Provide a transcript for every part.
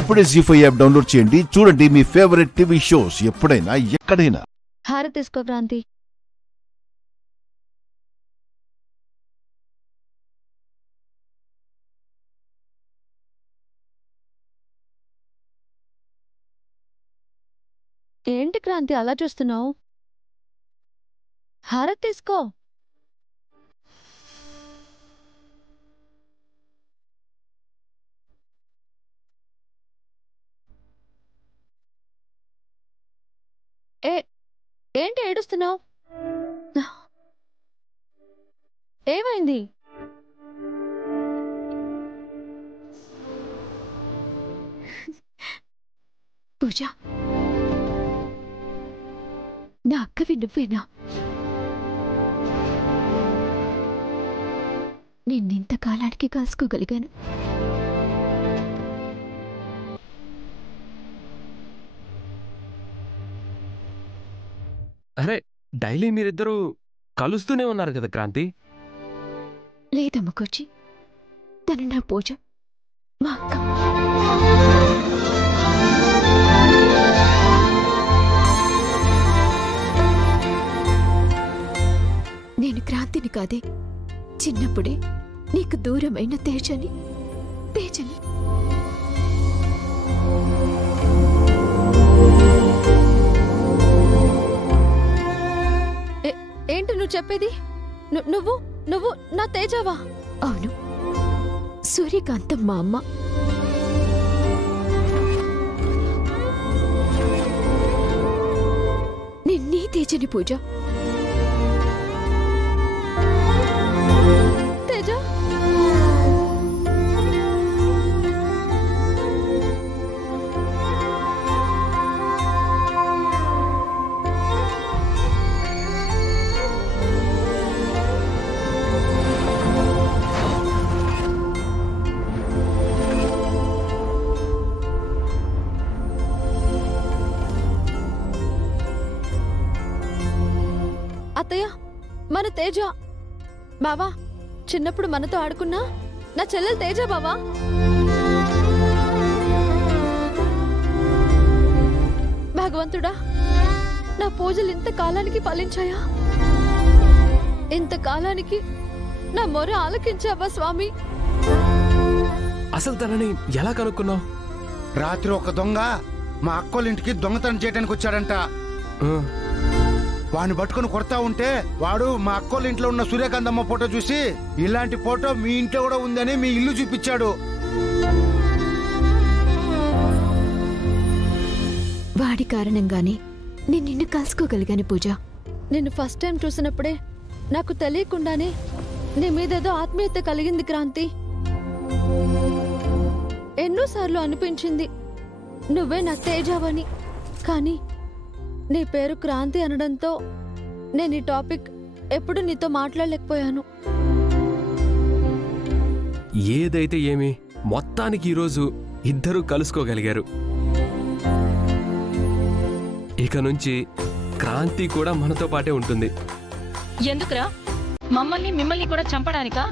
ఇప్పుడే జీ5 app download చేయండి. చూడండి మీ ఫేవరెట్ టీవీ షోస్ ఎప్పుడైనా ఎక్కడైనా. హారతి తీసుకో క్రాంతి. ఏంటి క్రాంతి అలా చూస్తున్నావు? హారతి తీసుకో. ఏంటి ఏడుస్తున్నావు? ఏమైంది? పూజ, నా అక్కవి నువ్వేనా? నిన్నింతకాలానికి కలుసుకోగలిగాను. అరే, డైలీ మీరిద్దరూ కలుస్తూనే ఉన్నారు కదా క్రాంతి? లేదమ్మకోచి, తను నా పూజ, మా అక్క. నేను క్రాంతిని కాదే, చిన్నప్పుడే నీకు దూరమైన తేజని, పేజని. ఏంటి నువ్వు చెప్పేది? నువ్వు నువ్వు నా తేజవా? అవును, సూర్యకాంతం మా అమ్మ. నిన్నీ తేజని పూజ. తేజ, అత్తయ్య, మన తేజ బావా. చిన్నప్పుడు మనతో ఆడుకున్నా నా చెల్లెలు తేజ బావా. భగవంతుడా, నా పూజలు ఇంతకాలానికి ఫలించాయా? ఇంతకాలానికి నా మొర ఆలకించావా స్వామి? అసలు తనని ఎలా కనుక్కున్నావు? రాత్రి ఒక దొంగ మా అక్కోళ్ళింటికి దొంగతనం చేయడానికి వచ్చాడంట. వాడిని పట్టుకుని కొడతా ఉంటే వాడు మా అక్కోళ్ళ ఇంట్లో ఉన్న సూర్యకాంతమ్మ ఫోటో చూసి, ఇలాంటి ఫోటో మీ ఇంట్లో కూడా ఉందని మీ ఇల్లు చూపించాడు. వాడి కారణంగానే నేను నిన్ను కలుసుకోగలిగాను పూజ. నిన్ను ఫస్ట్ టైం చూసినప్పుడే నాకు తెలియకుండానే నీ మీదేదో ఆత్మీయత కలిగింది క్రాంతి. ఎన్నోసార్లు అనిపించింది నువ్వే నా తేజావని. కానీ నీ పేరు క్రాంతి అనడంతో నేను ఈ టాపిక్ ఎప్పుడు నీతో మాట్లాడలేకపోయాను. ఏదైతే ఏమి, మొత్తానికి ఈరోజు ఇద్దరూ కలుసుకోగలిగారు. ఇక నుంచి క్రాంతి కూడా మనతో పాటే ఉంటుంది. ఎందుకురా? మమ్మల్ని మిమ్మల్ని కూడా చంపడానికా?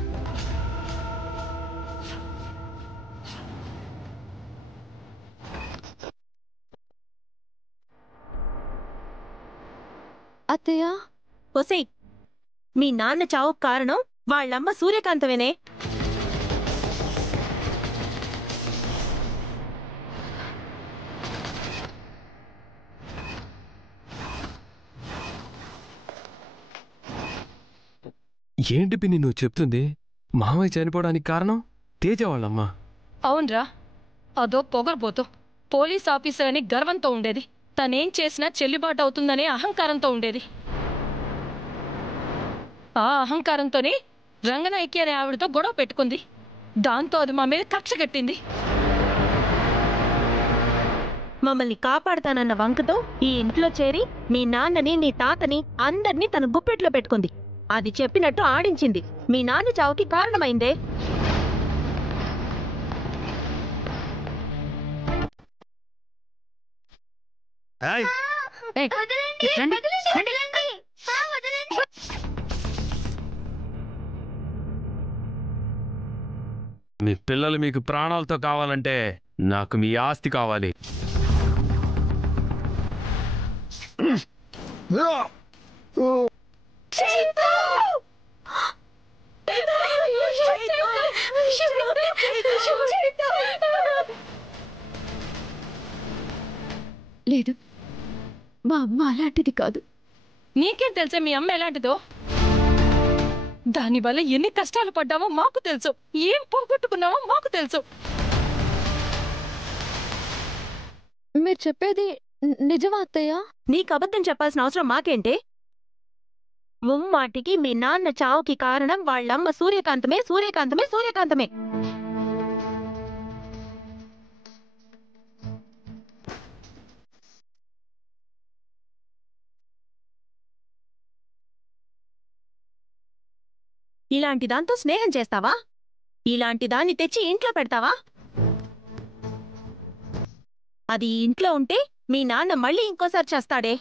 అత్తయ్య, ఒసేయ్, మీ నాన్న చావు కారణం వాళ్ళమ్మ సూర్యకాంతమేనే. ఏంటి పిన్ని నువ్వు చెప్తుంది? మామయ్య చనిపోవడానికి కారణం తేజ వాళ్ళమ్మా? అవునరా, అదో పొగరబోతు. పోలీస్ ఆఫీసర్ అని గర్వంతో ఉండేది. తనేం చేసినా చెల్లుబాటు అవుతుందనే అహంకారంతో ఉండేది. ఆ అహంకారంతోనే రంగనాయకి అనే ఆవిడతో గొడవ పెట్టుకుంది. దాంతో అది మా మీద కక్ష కట్టింది. మమ్మల్ని కాపాడుతానన్న వంకతో ఈ ఇంట్లో చేరి మీ నాన్నని, నీ తాతని, అందరినీ తన గుప్పెట్లో పెట్టుకుంది. అది చెప్పినట్టు ఆడించింది. మీ నాన్న చావుకి కారణమైందే. మీ పిల్లలు మీకు ప్రాణాలతో కావాలంటే నాకు మీ ఆస్తి కావాలి. లేదు, మా అమ్మ అలాంటిది కాదు. నీకేం తెలుసా మీ అమ్మ ఎలాంటిదో? దానివల్ల ఎన్ని కష్టాలు పడ్డామో మాకు తెలుసు, ఏం పోగొట్టుకున్నామో మాకు తెలుసు. మీరు చెప్పేది నిజమా అత్తయ్య? నీకు అబద్ధం చెప్పాల్సిన అవసరం మాకేంటే? ముమ్మాటికి మీ నాన్న చావుకి కారణం వాళ్ళమ్మ సూర్యకాంతమే, సూర్యకాంతమే, సూర్యకాంతమే. ఇలాంటి దాంతో స్నేహం చేస్తావా? ఇలాంటి దాన్ని తెచ్చి ఇంట్లో పెడతావా? అది ఇంట్లో ఉంటే మీ నాన్న మళ్ళీ ఇంకోసారి చేస్తాడే.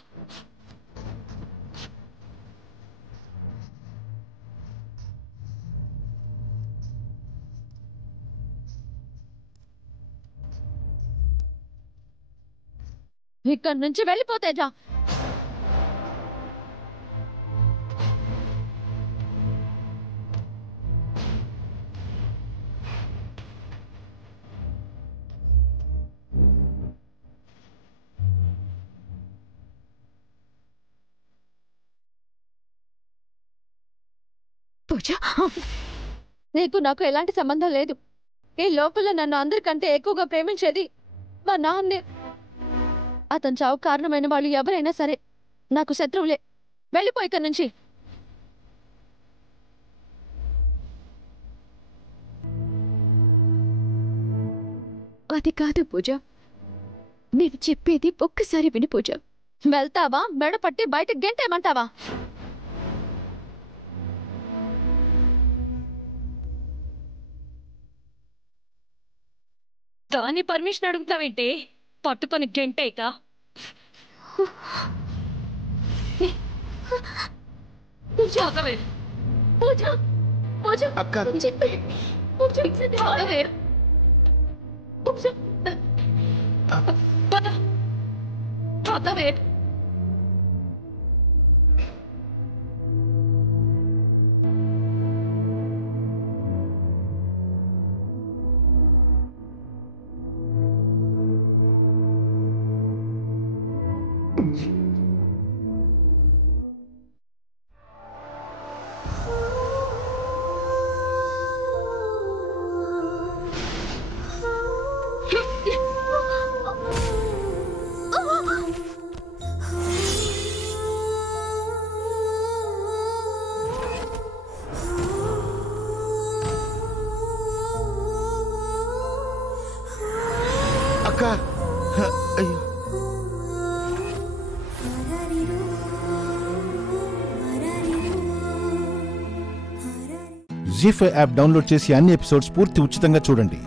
ఇక్కడి నుంచి వెళ్ళిపోతేజా. పూజ, నీకు నాకు ఎలాంటి సంబంధం లేదు. ఈ లోపల నన్ను అందరికంటే ఎక్కువగా ప్రేమించేది మా నాన్నే. అతను చావు కారణమైన వాళ్ళు ఎవరైనా సరే నాకు శత్రువులే. వెళ్ళిపో ఇక్కడి నుంచి. అది కాదు పూజ, నేను చెప్పేది ఒక్కసారి విని పూజ. వెళ్తావా? మెడపట్టి బయటకు గెంటేమంటావా? దాని పర్మిషన్ అడుగుతావేంటి? పట్టుకొని గంటేక. అక్క అయ్యో జీ5 యాప్ డౌన్లోడ్ చేసి అన్ని ఎపిసోడ్స్ పూర్తి ఉచితంగా చూడండి.